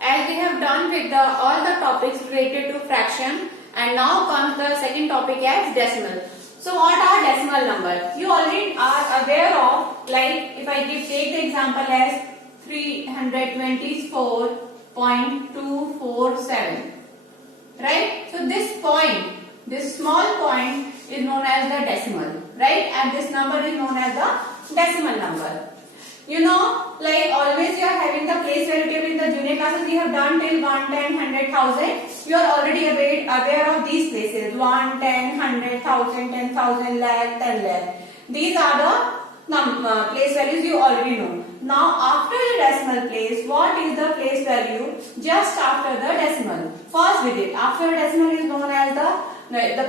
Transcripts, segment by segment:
as we have done with all the topics related to fraction, and now comes the second topic as decimal. So what are decimal numbers? You already are aware of, like if I take the example as 324.247, right? So this point, this small point is known as the decimal, right? And this number is known as the decimal number. You know, like always you are having the place value table in the junior classes. We have done till 1, 10, 100, 1000. You are already aware of these places. 1, 10, 100, 1000, 10,000, lakh, 10 lakh. These are the place values you already know. Now after the decimal place, what is the place value just after the decimal? First digit after decimal is known as the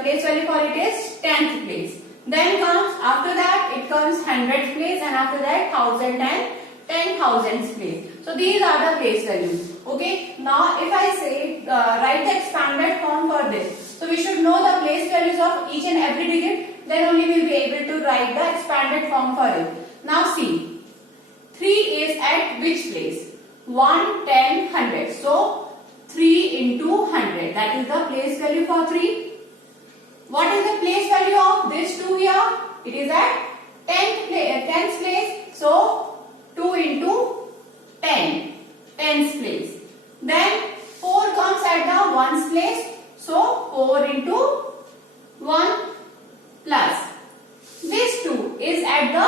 place value for it is 10th place. Then comes, after that it comes 100th place, and after that 1000 and 10,000th place. So these are the place values. Okay. Now if I say write the expanded form for this. So we should know the place values of each and every digit. Then only we will be able to write the expanded form for it. Now see, 3 is at which place? 1, 10, 100. So 3 into 100. That is the place value for 3. What is the place value of this 2 here? It is at 10th place. So 2 into 10. 10th place. Then 4 comes at the 1's place. So 4 into 1 plus. This 2 is at the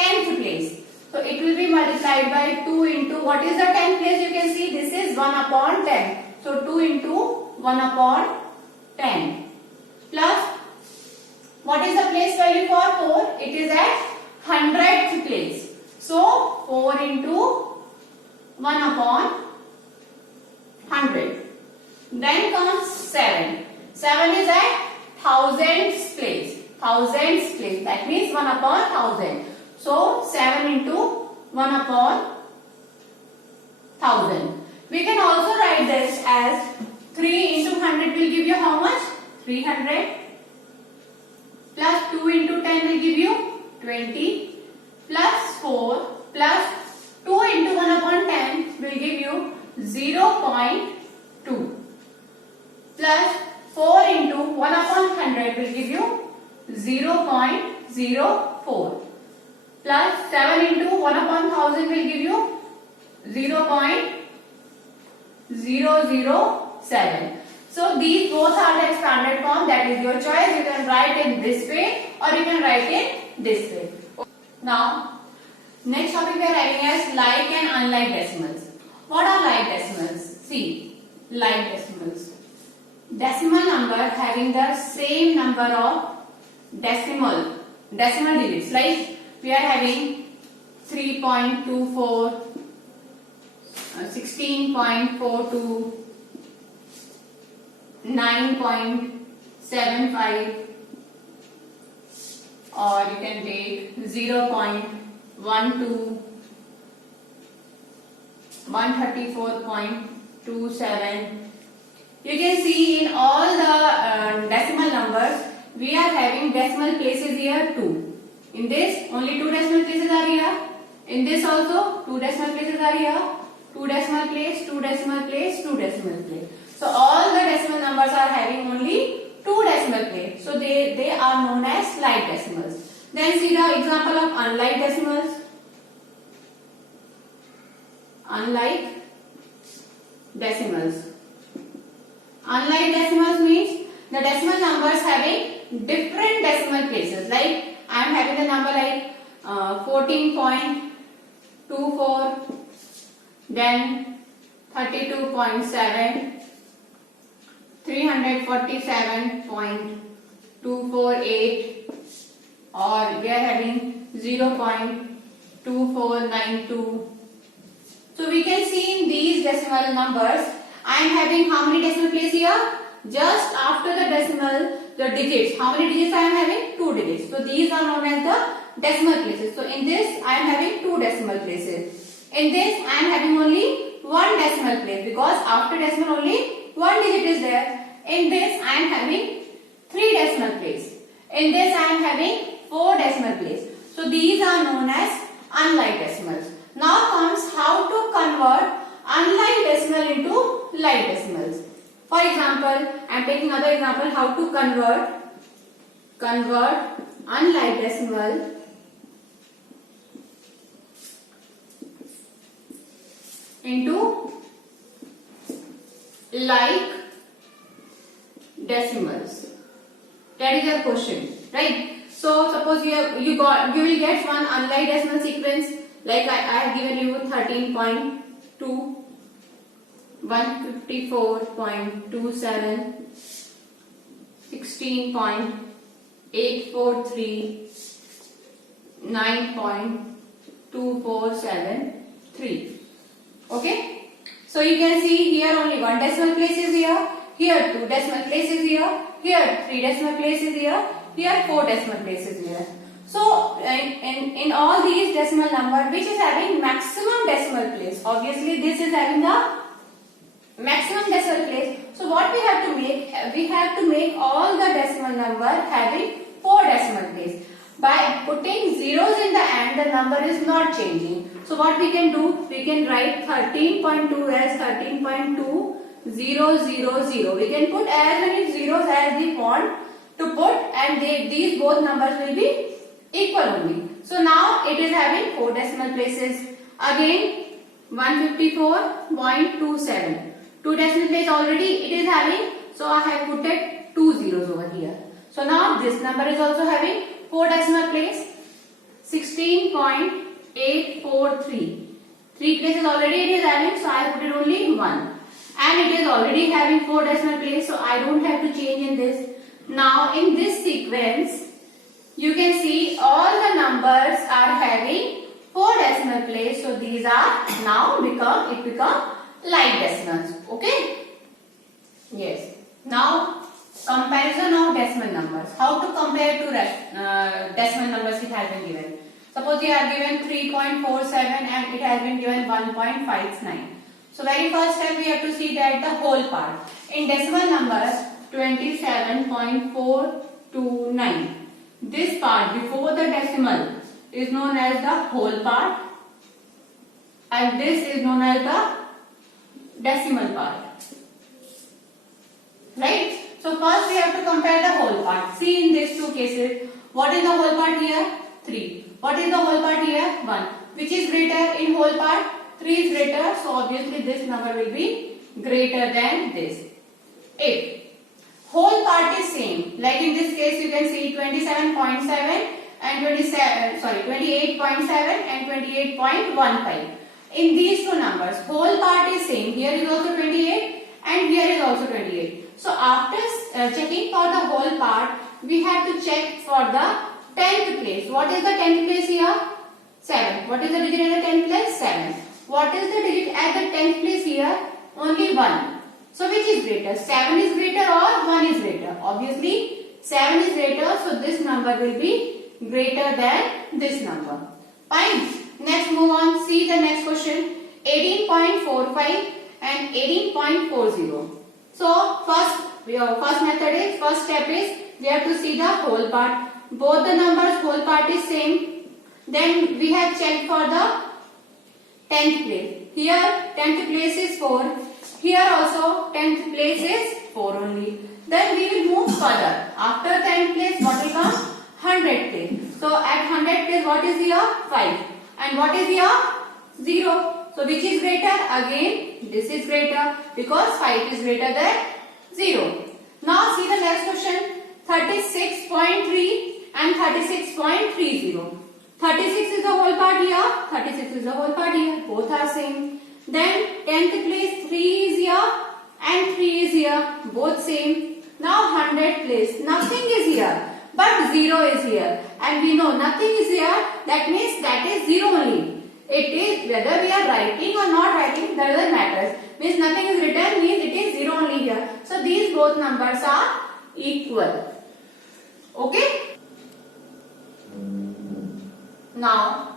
10th place. So it will be multiplied by 2 into, what is the 10th place? You can see this is 1 upon 10. So 2 into 1 upon 10. Plus, what is the place value for 4? It is at 100th place. So 4 into 1 upon 100. Then comes 7. 7 is at 1000th place. 1000th place. That means 1 upon 1000. So 7 into 1 upon 1000. We can also write this as 3 into 100 will give you how much? 300 plus 2 into 10 will give you 20 plus 4 plus 2 into 1 upon 10 will give you 0.2 plus 4 into 1 upon 100 will give you 0.04 plus 7 into 1 upon 1000 will give you 0.007. So these both are the expanded form. That is your choice. You can write in this way or you can write in this way. Now, next topic we are having as like and unlike decimals. What are like decimals? See, like decimals. Decimal number having the same number of decimal digits. Like we are having 3.24, 16.42, 9.75, or you can take 0.12, 134.27. You can see in all the decimal numbers we are having decimal places here 2. In this only 2 decimal places are here. In this also 2 decimal places are here. 2 decimal place, 2 decimal place, 2 decimal place. So all the decimal numbers are having only 2 decimal place. So they are known as like decimals. Then see the example of unlike decimals. Unlike decimals. Unlike decimals means the decimal numbers having different decimal places. Like I am having the number like 14.24, then 32.7, 347.248, or we are having 0.2492. So we can see in these decimal numbers, I am having how many decimal places here? Just after the decimal, the digits. How many digits I am having? 2 digits. So these are known as the decimal places. So in this I am having 2 decimal places. In this I am having only 1 decimal place, because after decimal only 1 digit is there. In this I am having 3 decimal place. In this I am having 4 decimal place. So these are known as unlike decimals. Now comes how to convert unlike decimal into unlike decimals. For example, I am taking another example how to convert unlike decimal into like decimals. That is your question, right? So suppose you will get one unlike decimal sequence, like I have given you 13.2, 154.27, 16.843, 9.2473. Okay, so you can see here only one decimal place is here, here two decimal places here, here three decimal places here, here four decimal places here. So in all these decimal number, which is having maximum decimal place, obviously this is having the maximum decimal place. So what we have to make? We have to make all the decimal number having 4 decimal place. By putting zeros in the end, the number is not changing. So what we can do? We can write 13.2 as 13.2000. We can put as many zeros as we want to put, and these both numbers will be equal only. So now it is having 4 decimal places. Again 154.27. 2 decimal place already it is having, so I have put it 2 zeros over here. So now this number is also having 4 decimal place. 16.843. 3 places already it is having, so I put it only 1. And it is already having 4 decimal place, so I don't have to change in this. Now in this sequence, you can see all the numbers are having 4 decimal place, so these are now become like decimals. Okay? Yes. Now comparison of decimal numbers. How to compare to decimal numbers it has been given. Suppose you are given 3.47 and it has been given 1.59. So very first step we have to see that the whole part. In decimal numbers 27.429. This part before the decimal is known as the whole part, and this is known as the decimal part. Right? So first we have to compare the whole part. See in these two cases, what is the whole part here? 3. What is the whole part here? 1. Which is greater in whole part? 3 is greater, so obviously this number will be greater than this. 8. Whole part is same. Like in this case you can see 27.7 and 28.7 and 28.15. In these two numbers, whole part is same. Here is also 28 and here is also 28. So after checking for the whole part, we have to check for the 10th place. What is the 10th place here? 7. What is the digit at the 10th place? 7. What is the digit at the 10th place here? Only 1. So which is greater? 7 is greater or 1 is greater? Obviously 7 is greater, so this number will be greater than this number. Fine. Next move on. See the next question. 18.45 and 18.40. So first step is we have to see the whole part. Both the numbers whole part is same. Then we have checked for the 10th place. Here 10th place is 4. Here also 10th place is 4 only. Then we will move further. After 10th place, what will come? 100th place. So at 100th place, what is here? 5. And what is here? 0. So which is greater? Again, this is greater because 5 is greater than 0. Now see the next question. 36.3 and 36.30. 36 is the whole part here. 36 is the whole part here. Both are same. Then 10th place 3 is here and 3 is here. Both same. Now 100th place. Nothing is here. But 0 is here. And we know nothing is here. That means that is 0 only. It is whether we are writing or not writing, that doesn't matter. Means nothing is written, means it is 0 only here. So these both numbers are equal. Okay? Now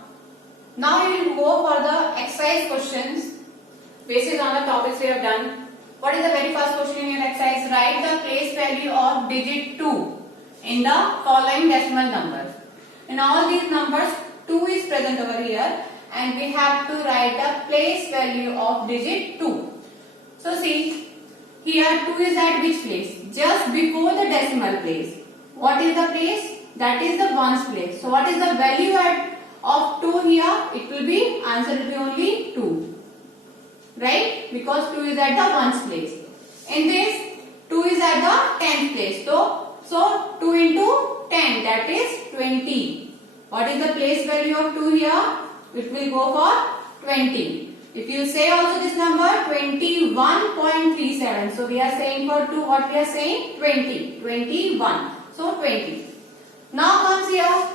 we will go for the exercise questions based on the topics we have done. What is the very first question in your exercise? Write the place value of digit 2 in the following decimal numbers. In all these numbers, 2 is present over here and we have to write the place value of digit 2. So see, here 2 is at which place? Just before the decimal place. What is the place? That is the ones place. So what is the value of 2 here? It will be, answer will be only 2. Right? Because 2 is at the ones place. In this, 2 is at the 10th place. So 2 into 10, that is 20. What is the place value of 2 here? It will go for 20. If you say also this number 21.37. So we are saying for 2 what we are saying? 20. 21. So 20. Now comes here.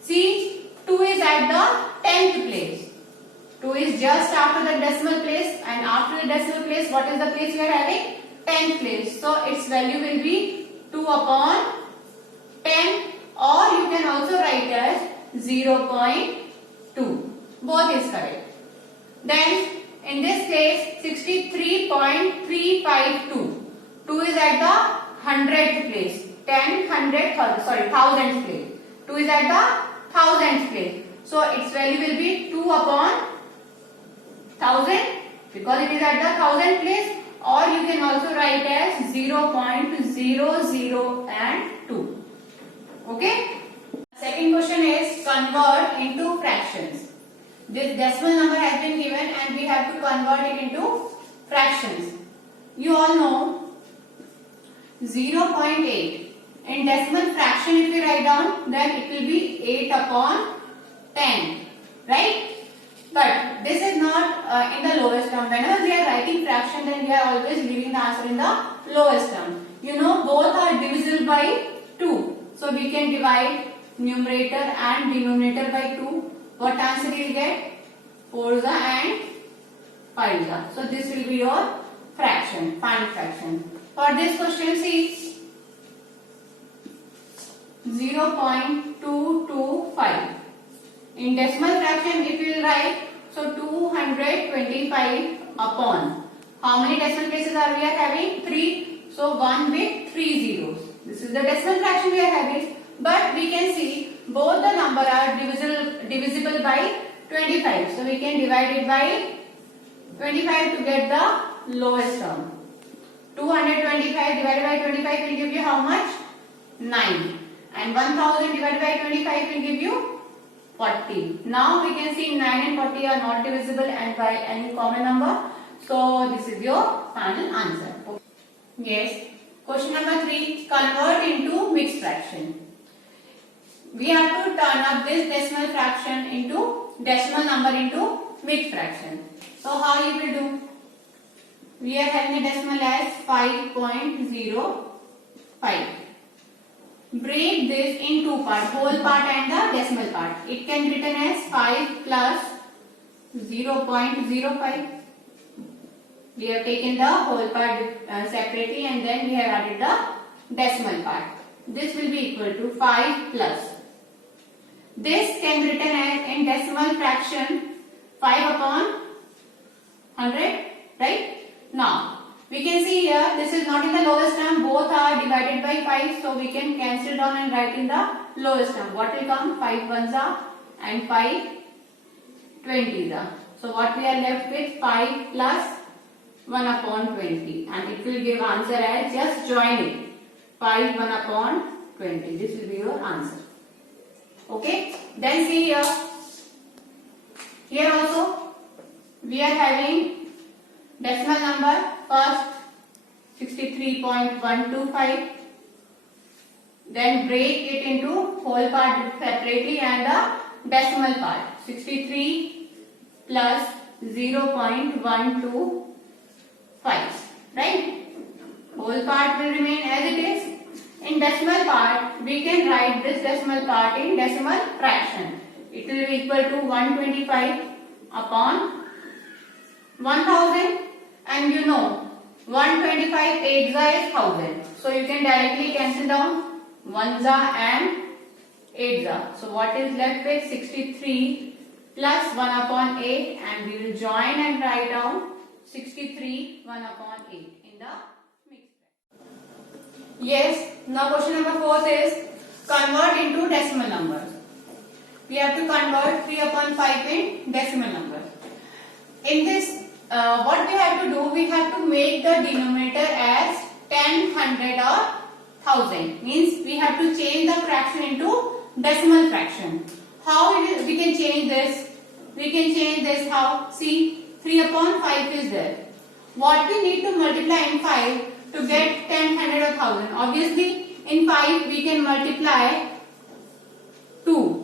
See, 2 is at the 10th place. 2 is just after the decimal place, and after the decimal place, what is the place we are having? 10th place. So its value will be 2 upon 10, or you can also write as 0.2. Both is correct. Then in this case 63.352. 2 is at the 100th place. 1000th place. 2 is at the 1000th place. So its value will be 2 upon 1000 because it is at the 1000th place, or you can also write as 0.0002. Okay. Second question is convert into fractions. This decimal number has been given and we have to convert it into fractions. You all know 0.8. In decimal fraction if we write down, then it will be 8 upon 10. Right? But this is not in the lowest term. Whenever we are writing fraction, then we are always leaving the answer in the lowest term. You know both are divisible by 2. So we can divide numerator and denominator by 2. What answer you will get? 4 and 5. So this will be your fraction, final fraction. For this question, see 0.225. In decimal fraction, if you will write, so 225 upon. How many decimal places are we having? 3. So 1 with 3 zeros. This is the decimal fraction we are having. But we can see both the number are divisible by 25. So we can divide it by 25 to get the lowest term. 225 divided by 25 will give you how much? 9. And 1000 divided by 25 will give you 40. Now we can see 9 and 40 are not divisible and by any common number. So this is your final answer. Yes. Question number 3. Convert into mixed fraction. We have to turn up this decimal fraction into decimal number into mixed fraction. So how you will do? We are having a decimal as 5.05. Break this in two parts, whole part and the decimal part. It can be written as 5 plus 0.05. We have taken the whole part separately and then we have added the decimal part. This will be equal to 5 plus. This can be written as in decimal fraction 5 upon 100, right? Now, we can see here this is not in the lowest term, both are divided by 5, so we can cancel down and write in the lowest term. What will come? 5 ones are and 5 20s are. So what we are left with? 5 plus 1 upon 20, and it will give answer as, just join it, 5 1 upon 20. This will be your answer. Okay, then see here. Here also we are having decimal number first 63.125. Then break it into whole part separately and the decimal part. 63 plus 0.125. Right? Whole part will remain as it is. In decimal part, we can write this decimal part in decimal fraction. It will be equal to 125 upon 1000, and you know 125 8s is 1000. So you can directly cancel down 1s and 8s. So what is left with? 63 plus 1 upon 8, and we will join and write down 63 1 upon 8 in the mixed fraction. Yes. Now question number 4 is convert into decimal numbers. We have to convert 3 upon 5 in decimal numbers. In this what we have to do, we have to make the denominator as 10, 100 or 1000. Means we have to change the fraction into decimal fraction. How we can change this? We can change this how? See, 3 upon 5 is there. What we need to multiply in 5 to get 10, 100 or 1000? Obviously, in 5 we can multiply 2.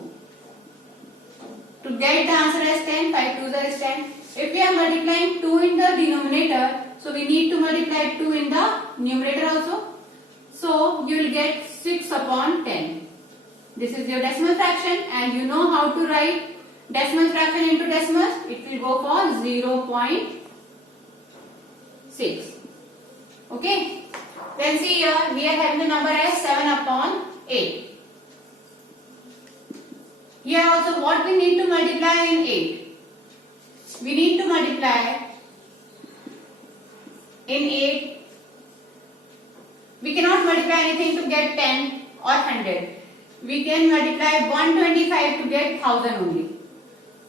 To get the answer as 10, 5 2s is 10. If we are multiplying 2 in the denominator, so we need to multiply 2 in the numerator also. So you will get 6 upon 10. This is your decimal fraction, and you know how to write decimal fraction into decimals. It will go for 0.6. Okay. Then see here, we are having the number as 7 upon 8. Here also what we need to multiply in 8? We need to multiply in 8. We cannot multiply anything to get 10 or 100. We can multiply 125 to get 1000 only.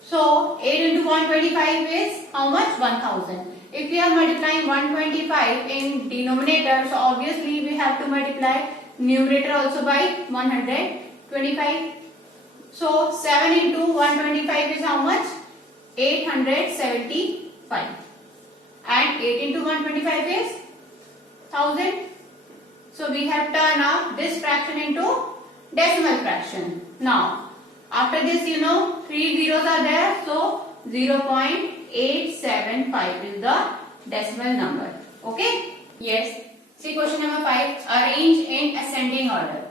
So 8 into 125 is how much? 1000. If we are multiplying 125 in denominator, so obviously we have to multiply numerator also by 125. So 7 into 125 is how much? 875. And 8 into 125 is 1000. So we have turned out this fraction into decimal fraction. Now, after this, you know, 3 zeros are there. So 0.875 is the decimal number. Okay? Yes. See question number 5. Arrange in ascending order.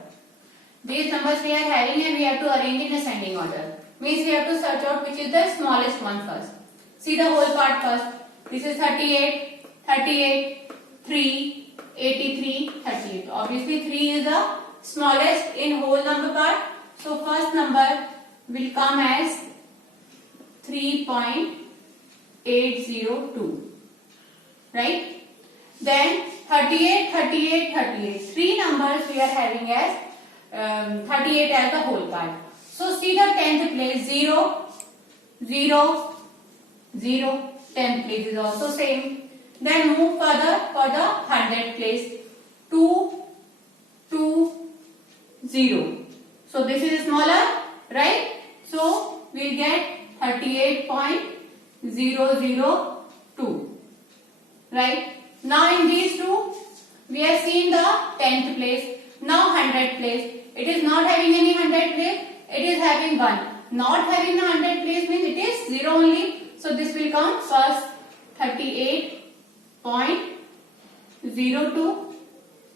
These numbers we are having and we have to arrange in ascending order. Means we have to search out which is the smallest one first. See the whole part first. This is 38, 38, 3, 83, 38. Obviously 3 is the smallest in whole number part. So first number will come as 3.802. Right? Then 38, 38, 38. 3 numbers we are having as 38 as the whole part. So see the 10th place 0, 0, 0. 10th place is also same. Then move further for the 100th place 2, 2, 0. So this is smaller, right? So we'll get 38.002. Right? Now in these two, we have seen the 10th place. Now 100th place. It is not having any 100th place. It is having 1. Not having the 100th place means it is 0 only. So this will come first 38.02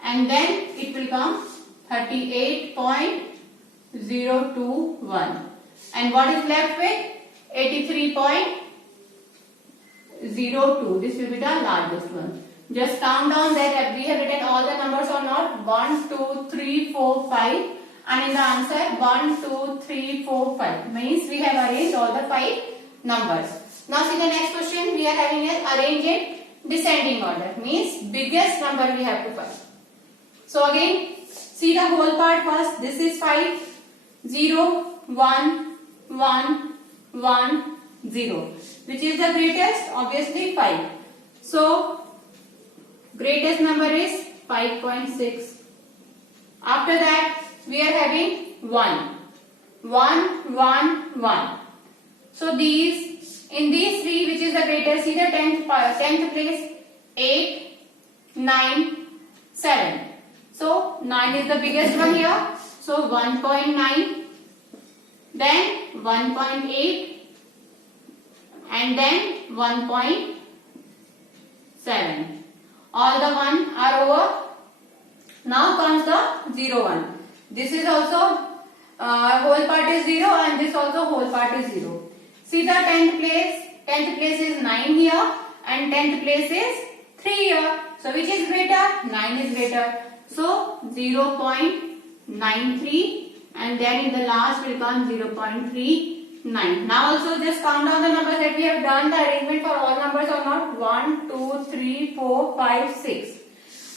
and then it will come 38.021. And what is left with? 83.02. This will be the largest one. Just count down that we have written all the numbers or not. 1, 2, 3, 4, 5. And in the answer 1, 2, 3, 4, 5. Means we have arranged all the 5 numbers. Now see the next question we are having is arrange in descending order. Means biggest number we have to find. So again see the whole part first. This is 5, 0, 1, 1, 1, 0. Which is the greatest? Obviously 5. So greatest number is 5.6. After that we are having 1, 1, 1, 1. So in these three, which is the greatest? See the 10th place 8, 9, 7. So 9 is the biggest one here. So 1.9, then 1.8 and then 1.7. All the 1 are over. Now comes the 0, 1. This is also whole part is 0 and this also whole part is 0. See the 10th place. 10th place is 9 here and 10th place is 3 here. So which is greater? 9 is greater. So 0.93 and then in the last will come 0.39. Now also just count down the numbers that we have done the arrangement for all numbers or not. 1, 2, 3, 4, 5, 6.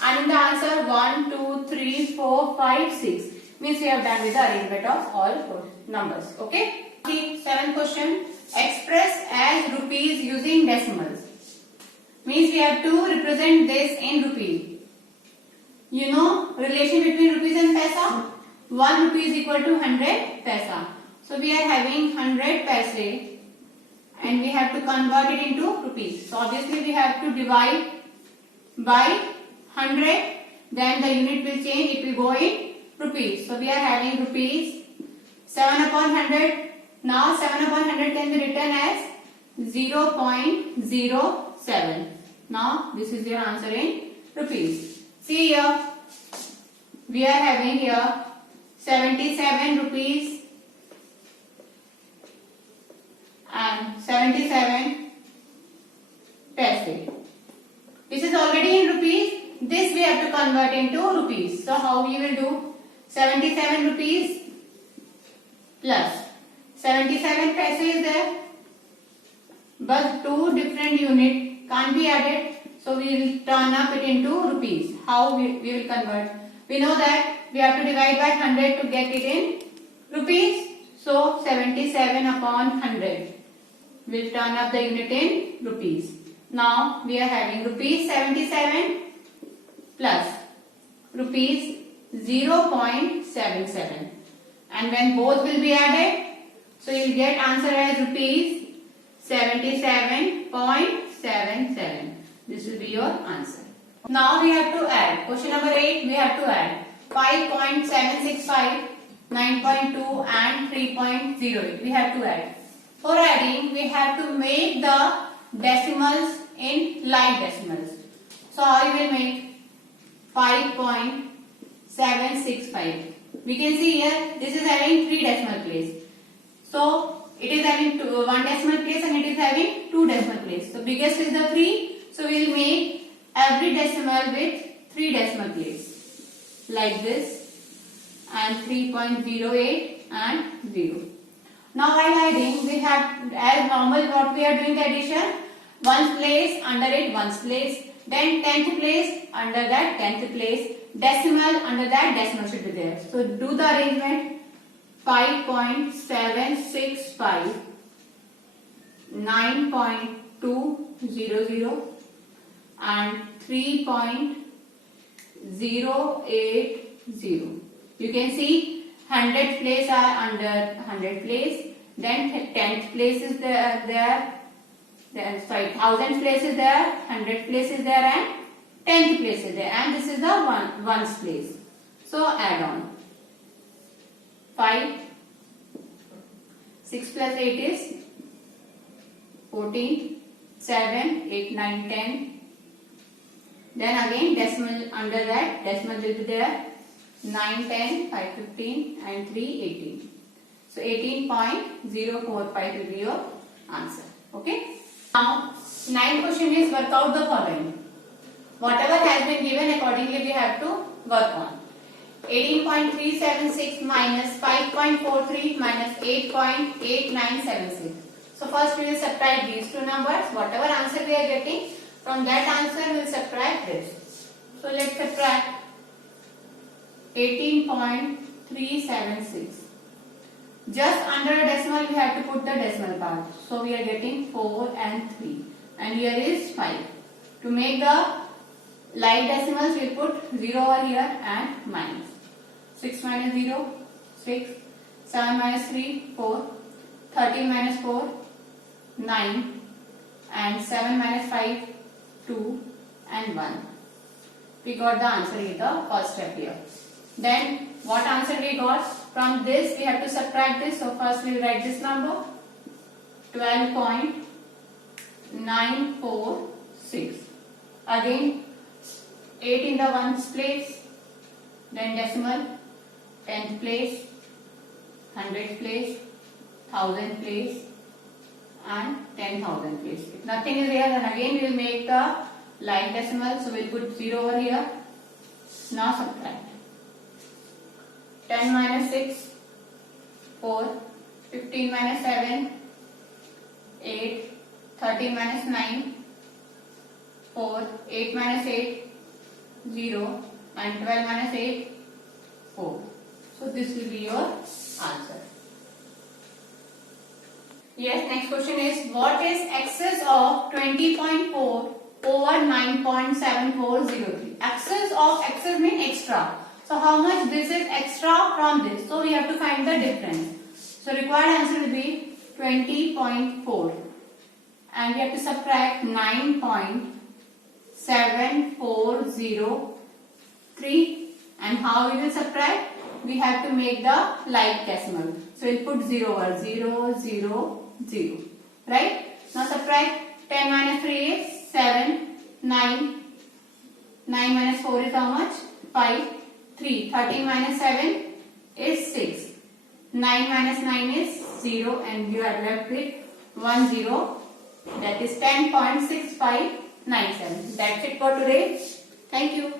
And in the answer 1, 2, 3, 4, 5, 6. Means we have done with the arrangement of all 4 numbers. Okay. The 7th question. Express as rupees using decimals. means we have to represent this in rupees. You know relation between rupees and paisa? 1 rupee is equal to 100 paisa. So we are having 100 paise and we have to convert it into rupees. So obviously we have to divide by 100, then the unit will change, it will go in rupees. So we are having rupees 7 upon 100. Now 7 upon 100 can be written as 0.07. Now this is your answer in rupees. See here, we are having here 77 rupees and 77 paise. This is already in rupees. This we have to convert into rupees. So how we will do? 77 rupees plus 77 paise is there, but two different units can't be added. So we will turn up it into rupees. How we will convert? We know that we have to divide by 100 to get it in rupees. So 77 upon 100 will turn up the unit in rupees. Now we are having rupees 77 plus rupees 0.77, and when both will be added, so you will get answer as rupees 77.77. This will be your answer. Now we have to add. Question number 8, we have to add 5.765, 9.2 and 3.08. We have to add. For adding, we have to make the decimals in like decimals. So how you will make 5.765? We can see here this is having 3 decimal place. So it is having 1 decimal place and it is having 2 decimal place. So biggest is the 3. So we will make every decimal with 3 decimal place like this, and 3.08 and 0. Now while adding, we have, as normal, what we are doing the addition, 1's place, under it 1's place, then 10th place, under that 10th place, decimal, under that decimal should be there. So do the arrangement. 5.765, 9.200 and 3.080. You can see 100 place are under 100 place, then 10th place is there, then 1000 place is there, 100 place is there, and 10th place is there, and this is the 1's place. So add on 5, 6 plus 8 is 14, 7, 8, 9, 10. Then again decimal, under that decimal will be there, 9, 10, 5, 15 and 3, 18. So 18.045 will be your answer. Okay. Now 9th question is work out the following. Whatever has been given, accordingly we have to work on. 18.376 minus 5.43 minus 8.8976. So first we will subtract these two numbers. Whatever answer we are getting, from that answer we will subtract this. So let's subtract 18.376. Just under a decimal we have to put the decimal part. So we are getting 4 and 3. And here is 5. To make the like decimals, we will put 0 over here and minus. 6 minus 0, 6. 7 minus 3, 4. 13 minus 4, 9. And 7 minus 5, 2 and 1. We got the answer in the first step here. Then what answer we got? From this we have to subtract this. So first we will write this number, 12.946. Again 8 in the 1's place, then decimal, 10th place, 100th place, 1000th place and 10,000 place. If nothing is here, then again we will make the like decimal. So we will put 0 over here. Now subtract. 10 minus 6, 4. 15 minus 7, 8. 13 minus 9, 4. 8 minus 8, 0. And 12 minus 8, 4. So this will be your answer. Yes, next question is, what is excess of 20.4 over 9.7403. Excess mean extra. So how much this is extra from this? So we have to find the difference. So required answer will be 20.4. And we have to subtract 9.7403. And how we will subtract? We have to make the like decimal. So we'll put 0 over 0, 0, 0. Right? Now subtract 10 minus 3 is 7, 9. 9 minus 4 is how much? 5, 3. 13 minus 7 is 6. 9 minus 9 is 0 and you are left with 1 0. That is 10.6597. That's it for today. Thank you.